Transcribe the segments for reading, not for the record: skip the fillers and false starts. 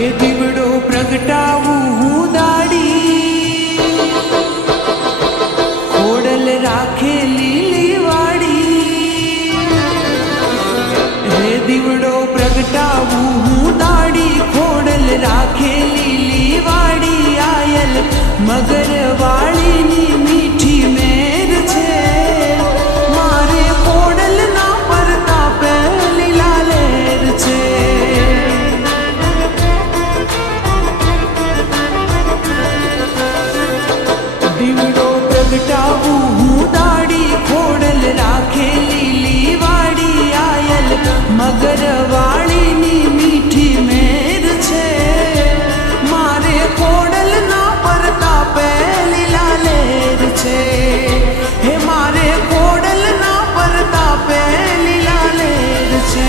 હે દીવડો પ્રગટાવું હું દાડી, ખોડલ રાખે લીલી વાડી. હે દીવડો પ્રગટાવું હું દાડી, ખોડલ રાખે લીલી વાડી. આયલ મગર વાળીની મીઠી મેર છે, મારે ખોડલ ના પરતાપે લીલા લેર છે. દીવડો પ્રગટાવું હું દાડી, ખોડલ રાખે લીલી વાડી. આયલ મગર વાળીની મીઠી મેર છે, મારે ખોડલ ના પરતાપે લીલા લેર છે. હે મારે ખોડલ ના પરતાપે લીલા લેર છે.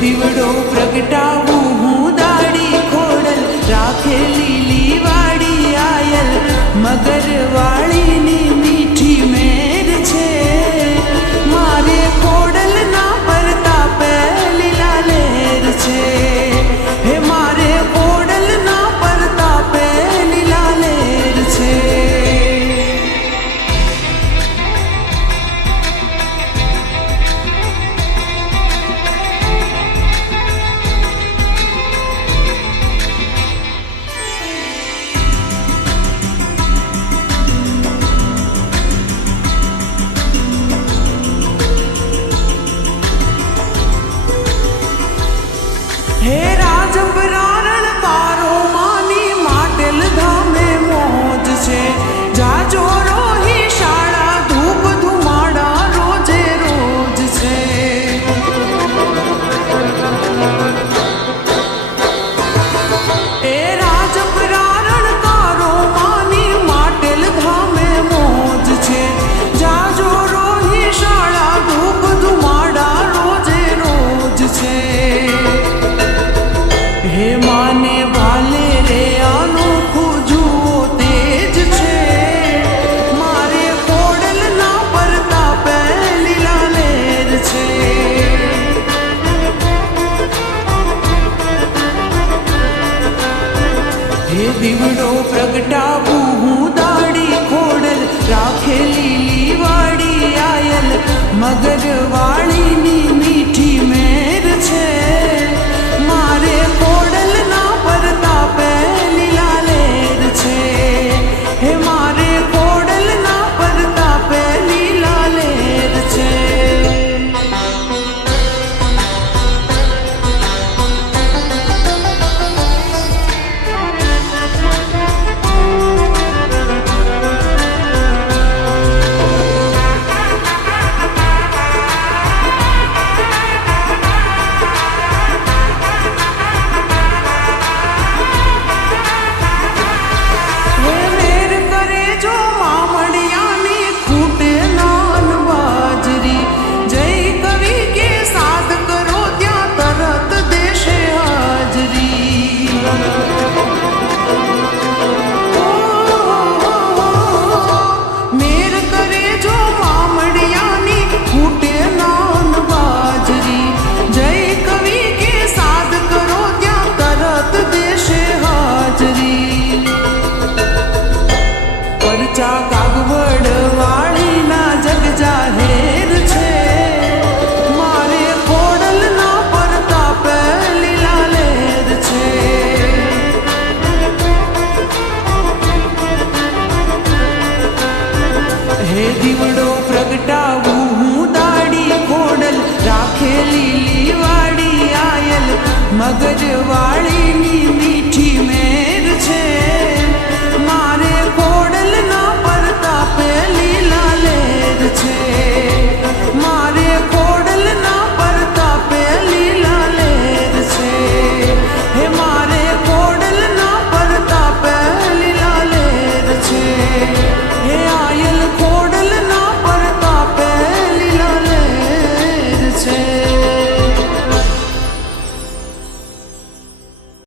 દીવડો પ્રગટાવું હું દાડી, ખોડલ રાખે લીલી વાડી. આયલ મગર વાળીની મીઠી મેર છે, મારે ખોડલ ના પરતાપે લીલા લેર છે. હે મારે ખોડલ ના પરતાપે લીલા લેર છે. હે રાજપરારણ તારો માની માટેલ ધામે મોજ છે, જાજો રોહી શાળા ધૂપ ધુમાડા રોજે રોજ છે. એ રાજપરારણ તારો માની માટેલ ધામે મોજ છે, જાજો રોહી શાળા ધૂપ ધુમાડા રોજે રોજ છે. હે માને વાલે રે અનોખું જુઓ તેજ છે, મારે ખોડલ ના પરતાપે લીલા લેર છે. હે દીવડો પ્રગટાવું હું દાડી, ખોડલ રાખે લીલી વાડી. આયલ મગર વાળીની મીઠી મેર છે, મારે ખોડલ ના પરતાપે લીલા લેર છે. હે મારે ખોડલ ના પરતાપે લીલા લેર છે. હે દીવડો પ્રગટાવું હું દાડી ખોડલ રાખે લીલી વાડી આયલ મગજ વાળીની